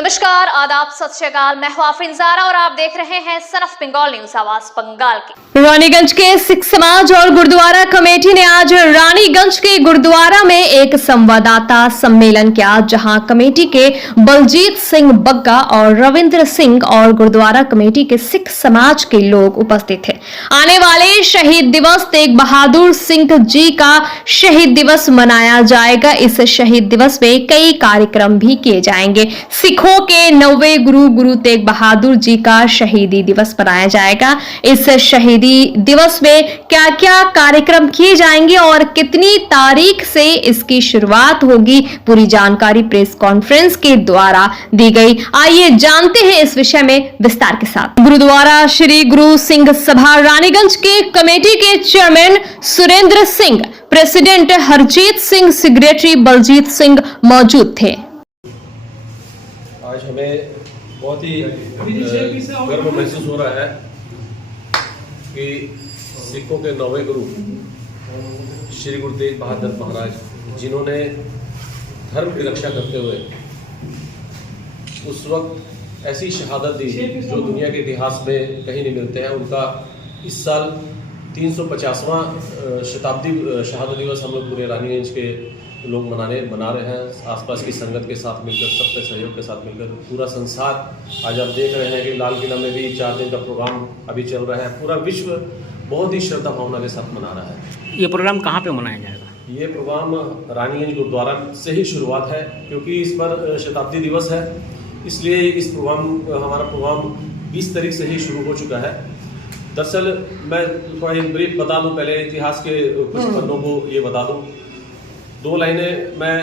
नमस्कार, आदाब, सत श्री अकाल। मैं हूं आफरीन ज़ारा और आप देख रहे हैं सन ऑफ बंगाल न्यूज, आवाज बंगाल की। रानीगंज के सिख समाज और गुरुद्वारा कमेटी ने आज रानीगंज के गुरुद्वारा में एक संवाददाता सम्मेलन किया, जहां कमेटी के बलजीत सिंह बग्गा और रविंद्र सिंह और गुरुद्वारा कमेटी के सिख समाज के लोग उपस्थित थे। आने वाले शहीद दिवस तेग बहादुर सिंह जी का शहीद दिवस मनाया जाएगा। इस शहीद दिवस में कई कार्यक्रम भी किए जाएंगे। सिखों के 9वें गुरु तेग बहादुर जी का शहीदी दिवस मनाया जाएगा। इस शहीदी दिवस में क्या क्या कार्यक्रम किए जाएंगे और कितनी तारीख से इसकी शुरुआत होगी, पूरी जानकारी प्रेस कॉन्फ्रेंस के द्वारा दी गई। आइए जानते हैं इस विषय में विस्तार के साथ। गुरुद्वारा श्री गुरु सिंह सभा रानीगंज के कमेटी के chairman Surendra Singh, president Harjeet Singh, secretary Baljeet Singh मौजूद थे। आज हमें बहुत ही गर्व महसूस हो रहा है कि सिखों के 9वें गुरु श्री गुरु तेग बहादुर महाराज, जिन्होंने धर्म की रक्षा करते हुए उस वक्त ऐसी शहादत दी जो दुनिया के इतिहास में कहीं नहीं मिलते हैं, उनका इस साल 350वां शताब्दी शहादत दिवस हम लोग पूरे रानीगंज के लोग मना रहे हैं। आसपास की संगत के साथ मिलकर, सबके सहयोग के साथ मिलकर पूरा संसार, आज आप देख रहे हैं कि लाल किला में भी 4 दिन का प्रोग्राम अभी चल रहा है। पूरा विश्व बहुत ही श्रद्धा भावना के साथ मना रहा है। ये प्रोग्राम कहाँ पे मनाया जाएगा? ये प्रोग्राम रानीगंज गुरुद्वारा से ही शुरुआत है, क्योंकि इस पर शताब्दी दिवस है, इसलिए हमारा प्रोग्राम 20 तारीख से ही शुरू हो चुका है। दरअसल मैं थोड़ा एक ब्रीफ बता दूं, पहले इतिहास के कुछ पन्नों को ये बता दूं। 2 लाइनें मैं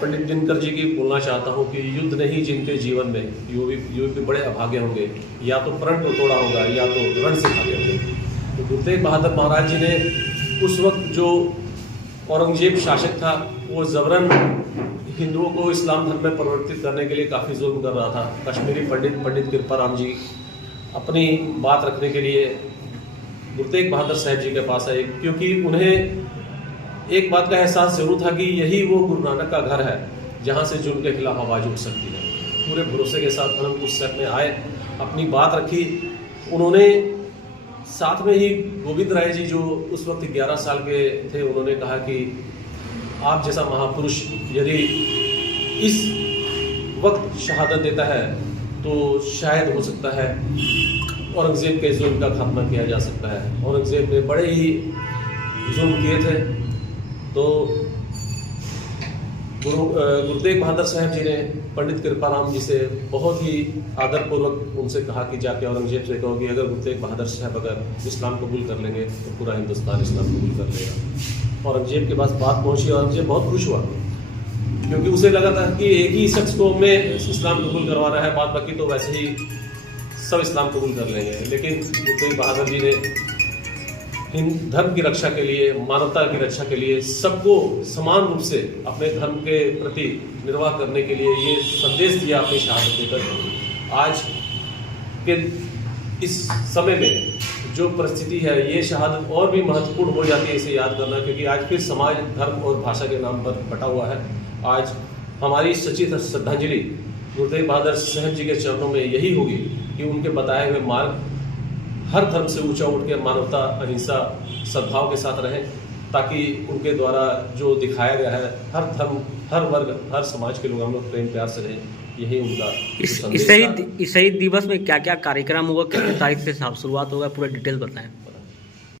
पंडित दिनकर जी की बोलना चाहता हूँ कि युद्ध नहीं जिनके जीवन में, युग भी बड़े अभागे होंगे, या तो प्रण को तोड़ा होगा या तो रण से भागे होंगे। तो गुरु तेग बहादुर महाराज जी ने उस वक्त जो औरंगजेब शासक था, वो जबरन हिंदुओं को इस्लाम धर्म में परिवर्तित करने के लिए काफ़ी जुल्म कर रहा था। कश्मीरी पंडित कृपाराम जी अपनी बात रखने के लिए गुरु तेग बहादुर साहब जी के पास आए, क्योंकि उन्हें एक बात का एहसास जरूर था कि यही वो गुरु नानक का घर है जहाँ से जुल्म के खिलाफ आवाज़ उठ सकती है। पूरे भरोसे के साथ हम उस समय में आए, अपनी बात रखी। उन्होंने साथ में ही गोविंद राय जी, जो उस वक्त 11 साल के थे, उन्होंने कहा कि आप जैसा महापुरुष यदि इस वक्त शहादत देता है तो शायद हो सकता है औरंगजेब के जुल्म का खात्मा किया जा सकता है। औरंगजेब ने बड़े ही जुल्म किए थे, तो गुरु तेग बहादुर साहब जी ने पंडित कृपाराम जी से बहुत ही आदरपूर्वक उनसे कहा कि जाके औरंगजेब से कहो कि अगर गुरु तेग बहादुर साहब अगर इस्लाम कबूल कर लेंगे तो पूरा हिंदुस्तान इस्लाम कबूल कर लेगा। औरंगजेब के पास बात पहुंची, औरंगजेब बहुत खुश हुआ, क्योंकि उसे लगा था कि एक ही शख्स को में इस्लाम कबूल करवाना है, बाद बाकी तो वैसे ही सब इस्लाम कबूल कर लेंगे। लेकिन गुरु तेग बहादुर जी ने धर्म की रक्षा के लिए, मानवता की रक्षा के लिए, सबको समान रूप से अपने धर्म के प्रति निर्वाह करने के लिए ये संदेश दिया अपनी शहादत देकर। आज के इस समय में जो परिस्थिति है, ये शहादत और भी महत्वपूर्ण हो जाती है इसे याद करना, क्योंकि आज फिर समाज धर्म और भाषा के नाम पर बटा हुआ है। आज हमारी सच्ची श्रद्धांजलि गुरु तेग बहादुर साहब जी के चरणों में यही होगी कि उनके बताए हुए मार्ग हर धर्म से ऊंचा उठ के मानवता, अहिंसा, सद्भाव के साथ रहें, ताकि उनके द्वारा जो दिखाया गया है हर धर्म, हर वर्ग, हर समाज के लोग हम लोग प्रेम प्यार से रहें, यही उनका इस शहीद दिवस में क्या क्या कार्यक्रम होगा, कितनी तारीख से शुरुआत होगा, पूरा डिटेल बताएं।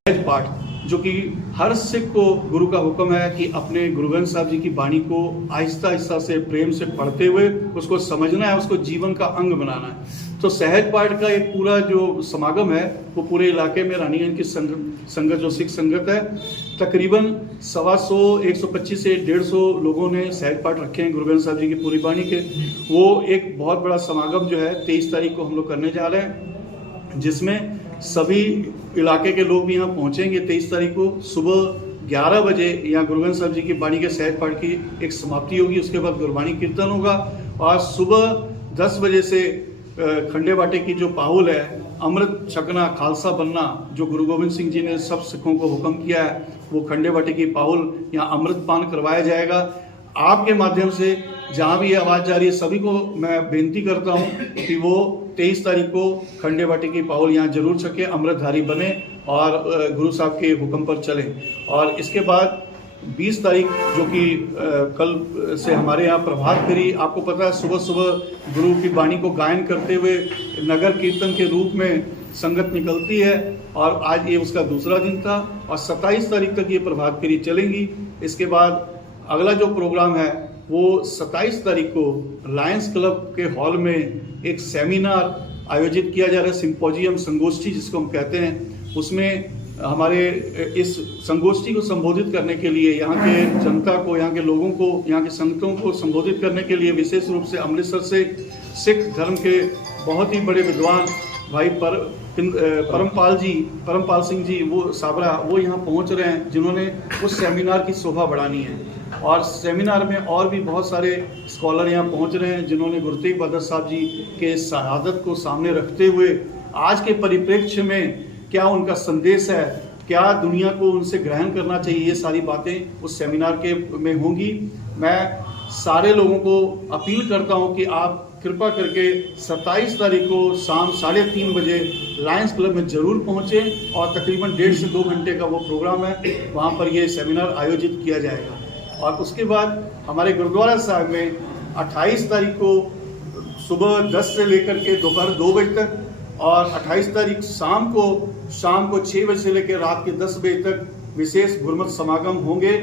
पाठ जो कि हर सिख को गुरु का हुक्म है कि अपने गुरु ग्रंथ साहब जी की वाणी को आहिस्ता आहिस्ता से प्रेम से पढ़ते हुए उसको समझना है, उसको जीवन का अंग बनाना है। तो सहज पाठ का एक पूरा जो समागम है वो पूरे इलाके में रानीगंज की संगत जो सिख संगत है, तकरीबन 125 125 से 150 लोगों ने सहज पाठ रखे हैं गुरु ग्रंथ साहब जी की पूरी वाणी के। वो एक बहुत बड़ा समागम जो है 23 तारीख को हम लोग करने जा रहे हैं, जिसमें सभी इलाके के लोग भी यहाँ पहुँचेंगे। 23 तारीख को सुबह 11 बजे यहाँ गुरु ग्रंथ साहब जी की वाणी के सहज पाठ की एक समाप्ति होगी, उसके बाद गुरबाणी कीर्तन होगा। और सुबह 10 बजे से खंडे बाटे की जो पाहुल है, अमृत छकना खालसा बनना, जो गुरु गोविंद सिंह जी ने सब सिखों को हुक्म किया है, वो खंडे बाटे की पाहुल यहाँ अमृत पान करवाया जाएगा। आपके माध्यम से जहाँ भी ये आवाज़ जा रही है सभी को मैं बेनती करता हूँ कि वो 23 तारीख को खंडे बाटी की पाउल यहाँ जरूर छके, अमृतधारी बने और गुरु साहब के हुक्म पर चलें। और इसके बाद 20 तारीख जो कि कल से हमारे यहाँ प्रभात फेरी, आपको पता है सुबह सुबह गुरु की वाणी को गायन करते हुए नगर कीर्तन के रूप में संगत निकलती है और आज ये उसका दूसरा दिन था और 27 तारीख तक ये प्रभात फेरी चलेंगी। इसके बाद अगला जो प्रोग्राम है वो 27 तारीख को लायंस क्लब के हॉल में एक सेमिनार आयोजित किया जा रहा है, सिंपोजियम, संगोष्ठी जिसको हम कहते हैं। उसमें हमारे इस संगोष्ठी को संबोधित करने के लिए, यहाँ के जनता को, यहाँ के लोगों को, यहाँ के संगतों को संबोधित करने के लिए विशेष रूप से अमृतसर से सिख धर्म के बहुत ही बड़े विद्वान भाई परमपाल सिंह जी वो साबरा वो यहाँ पहुँच रहे हैं, जिन्होंने उस सेमिनार की शोभा बढ़ानी है। और सेमिनार में और भी बहुत सारे स्कॉलर यहाँ पहुँच रहे हैं, जिन्होंने गुरु तेग बहादुर साहब जी के शहादत को सामने रखते हुए आज के परिप्रेक्ष्य में क्या उनका संदेश है, क्या दुनिया को उनसे ग्रहण करना चाहिए, ये सारी बातें उस सेमिनार के में होंगी। मैं सारे लोगों को अपील करता हूं कि आप कृपा करके 27 तारीख को शाम 3:30 बजे लायंस क्लब में जरूर पहुंचें और तकरीबन 1.5 से 2 घंटे का वो प्रोग्राम है, वहां पर ये सेमिनार आयोजित किया जाएगा। और उसके बाद हमारे गुरुद्वारा साहब में 28 तारीख को सुबह 10 से लेकर के दोपहर 2 बजे तक और 28 तारीख शाम को 6 बजे से लेकर रात के 10 बजे तक विशेष गुरमत समागम होंगे।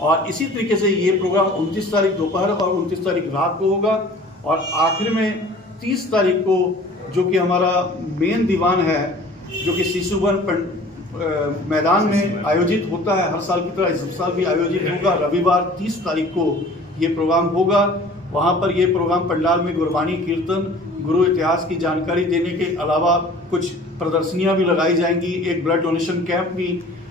और इसी तरीके से ये प्रोग्राम 29 तारीख दोपहर और 29 तारीख रात को होगा। और आखिर में 30 तारीख को जो कि हमारा मेन दीवान है, जो कि शिशुवन मैदान में आयोजित होता है, हर साल की तरह इस साल भी आयोजित होगा। रविवार 30 तारीख को ये प्रोग्राम होगा। वहाँ पर ये प्रोग्राम पंडाल में गुरबाणी, कीर्तन, गुरु इतिहास की जानकारी देने के अलावा कुछ प्रदर्शनियाँ भी लगाई जाएंगी। एक ब्लड डोनेशन कैंप भी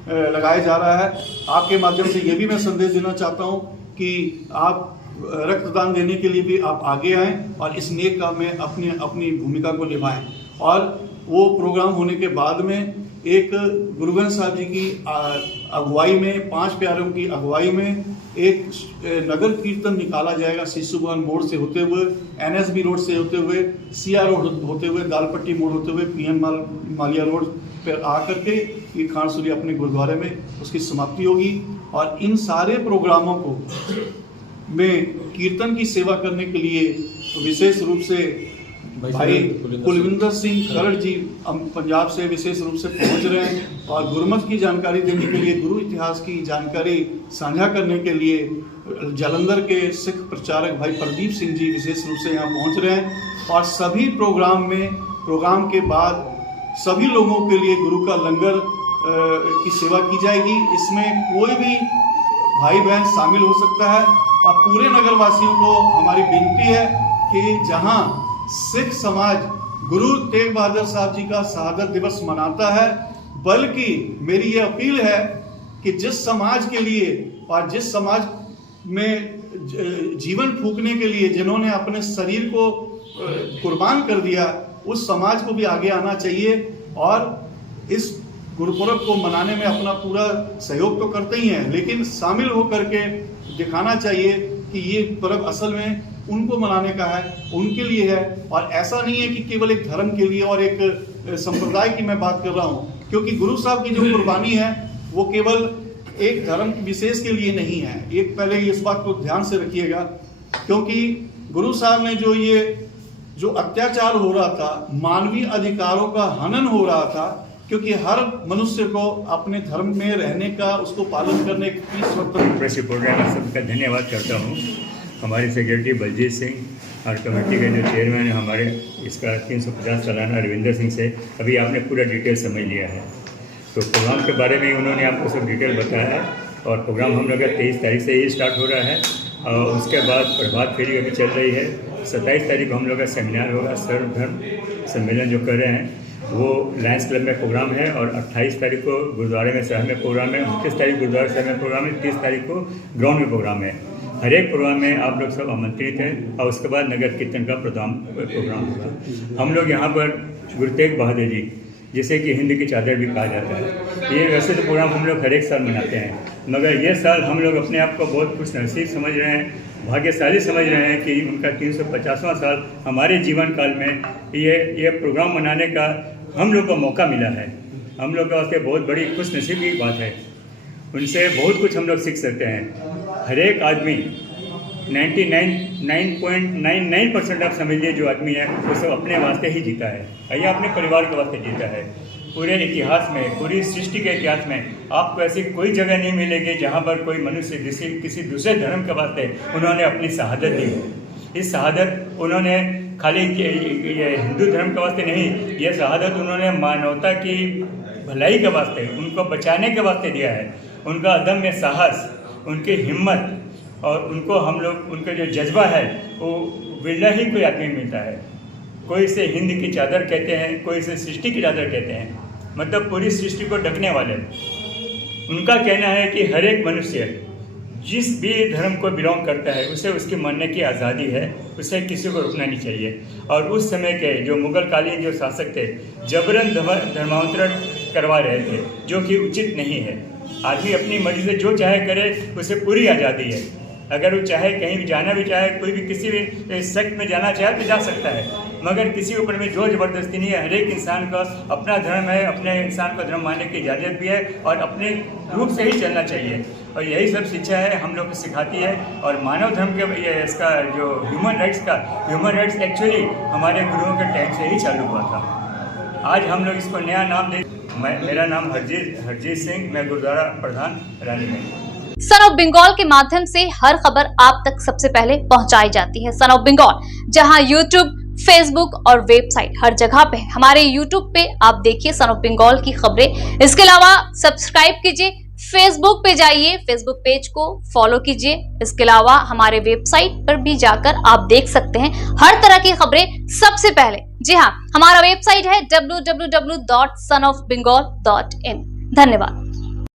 लगाया जा रहा है। आपके माध्यम से ये भी मैं संदेश देना चाहता हूँ कि आप रक्तदान देने के लिए भी आप आगे आएँ और इस नेक काम में अपनी भूमिका को निभाएं। और वो प्रोग्राम होने के बाद में एक गुरु ग्रंथ साहब जी की अगुवाई में, 5 प्यारों की अगुवाई में एक नगर कीर्तन निकाला जाएगा। शिशु भवन मोड़ से होते हुए, NSB रोड से होते हुए, CR रोड होते हुए, दालपट्टी मोड़ होते हुए PN मालिया रोड पर आकर के ये खानसूरी अपने गुरुद्वारे में उसकी समाप्ति होगी। और इन सारे प्रोग्रामों को में कीर्तन की सेवा करने के लिए विशेष रूप से भाई कुलविंदर सिंह खरड़ जी पंजाब से विशेष रूप से पहुंच रहे हैं और गुरमत की जानकारी देने के लिए, गुरु इतिहास की जानकारी साझा करने के लिए जालंधर के सिख प्रचारक भाई प्रदीप सिंह जी विशेष रूप से यहाँ पहुंच रहे हैं। और सभी प्रोग्राम के बाद सभी लोगों के लिए गुरु का लंगर की सेवा की जाएगी। इसमें कोई भी भाई बहन शामिल हो सकता है। और पूरे नगरवासियों को हमारी विनती है कि जहाँ सिख समाज गुरु तेग बहादुर साहब जी का शहादत दिवस मनाता है, बल्कि मेरी ये अपील है कि जिस समाज के लिए और जिस समाज में जीवन फूंकने के लिए जिन्होंने अपने शरीर को कुर्बान कर दिया, उस समाज को भी आगे आना चाहिए और इस गुरुपुरब को मनाने में अपना पूरा सहयोग तो करते ही हैं, लेकिन शामिल होकर के दिखाना चाहिए कि ये पर्व असल में उनको मनाने का है, उनके लिए है। और ऐसा नहीं है कि केवल एक धर्म के लिए और एक संप्रदाय की मैं बात कर रहा हूँ, क्योंकि गुरु साहब की जो कुर्बानी है वो केवल एक धर्म विशेष के लिए नहीं है। एक पहले इस बात को ध्यान से रखिएगा, क्योंकि गुरु साहब ने जो अत्याचार हो रहा था, मानवीय अधिकारों का हनन हो रहा था, क्योंकि हर मनुष्य को अपने धर्म में रहने का, उसको पालन करने की प्रेस रिपोर्टर सबका धन्यवाद करता हूँ। हमारे सेक्रेटरी बलजीत सिंह और कमेटी के जो चेयरमैन है हमारे इसका 350 सालाना रविंदर सिंह से अभी आपने पूरा डिटेल समझ लिया है। तो प्रोग्राम के बारे में उन्होंने आपको सब डिटेल बताया है। और प्रोग्राम हम लोग का 23 तारीख से ही स्टार्ट हो रहा है और उसके बाद प्रभात फेरी अभी चल रही है। 27 तारीख को हम लोग का सेमिनार होगा, सर्वधर्म सम्मेलन जो कर रहे हैं वो लायंस क्लब में प्रोग्राम है। और 28 तारीख को गुरुद्वारे में शहर में प्रोग्राम है, 29 तारीख गुरुद्वारा शहर में प्रोग्राम है, 30 तारीख को ग्राउंड में प्रोग्राम है। हर एक प्रोग्राम में आप लोग सब आमंत्रित हैं। और उसके बाद नगर कीर्तन का प्रोग्राम होगा। हम लोग यहाँ पर गुरु तेग बहादुर जी, जिसे कि हिंद की चादर भी कहा जाता है, ये वैसे तो प्रोग्राम हम लोग हर एक साल मनाते हैं, मगर ये साल हम लोग अपने आप को बहुत खुश नसीब समझ रहे हैं भाग्यशाली समझ रहे हैं कि उनका 350वां साल हमारे जीवन काल में ये प्रोग्राम मनाने का हम लोग को मौका मिला है। हम लोग के वास्ते बहुत बड़ी खुशनसीबी की बात है। उनसे बहुत कुछ हम लोग सीख सकते हैं। हर एक आदमी 99.99% आप समझ लीजिए जो आदमी है वो सब अपने वास्ते ही जीता है या अपने परिवार के वास्ते जीता है। पूरे इतिहास में, पूरी सृष्टि के इतिहास में आपको ऐसी कोई जगह नहीं मिलेगी जहाँ पर कोई मनुष्य किसी दूसरे धर्म के वास्ते उन्होंने अपनी शहादत दी। इस शहादत उन्होंने खाली ये हिंदू धर्म के वास्ते नहीं, ये शहादत उन्होंने मानवता की भलाई के वास्ते, उनको बचाने के वास्ते दिया है। उनका अदम्य साहस, उनकी हिम्मत और उनको हम लोग उनका जो जज्बा है वो बिरला ही कोई आदमी मिलता है। कोई इसे हिंद की चादर कहते हैं, कोई इसे सृष्टि की चादर कहते हैं, मतलब पूरी सृष्टि को ढकने वाले। उनका कहना है कि हर एक मनुष्य जिस भी धर्म को बिलोंग करता है उसे उसके मानने की आज़ादी है, उसे किसी को रुकना नहीं चाहिए। और उस समय के जो मुगलकालीन जो शासक थे जबरन धर्मांतरण करवा रहे थे, जो कि उचित नहीं है। आदमी अपनी मर्जी से जो चाहे करे, उसे पूरी आज़ादी है। अगर वो चाहे कहीं भी जाना भी चाहे, कोई भी किसी भी सेक्ट में जाना चाहे तो जा सकता है, मगर किसी ऊपर में जो ज़बरदस्ती नहीं है। हर एक इंसान का अपना धर्म है, अपने इंसान को धर्म मानने की इजाज़त भी है और अपने रूप से ही चलना चाहिए। और यही सब शिक्षा है हम लोग को सिखाती है। और मानव धर्म के इसका जो ह्यूमन राइट्स एक्चुअली हमारे गुरुओं के टाइम से ही चालू हुआ था। आज हम लोग इसको नया नाम दे। मेरा नाम हरजीत सिंह, मैं गुरुद्वारा प्रधान रानीगंज। सन ऑफ बंगाल के माध्यम से हर खबर आप तक सबसे पहले पहुंचाई जाती है। सन ऑफ बंगाल जहां यूट्यूब, फेसबुक और वेबसाइट हर जगह पे है। हमारे यूट्यूब पे आप देखिए सन ऑफ बंगाल की खबरें। इसके अलावा सब्सक्राइब कीजिए, फेसबुक पे जाइए, फेसबुक पेज को फॉलो कीजिए। इसके अलावा हमारे वेबसाइट पर भी जाकर आप देख सकते हैं हर तरह की खबरें सबसे पहले। जी हाँ, हमारा वेबसाइट है www.sonofbengal.in। धन्यवाद।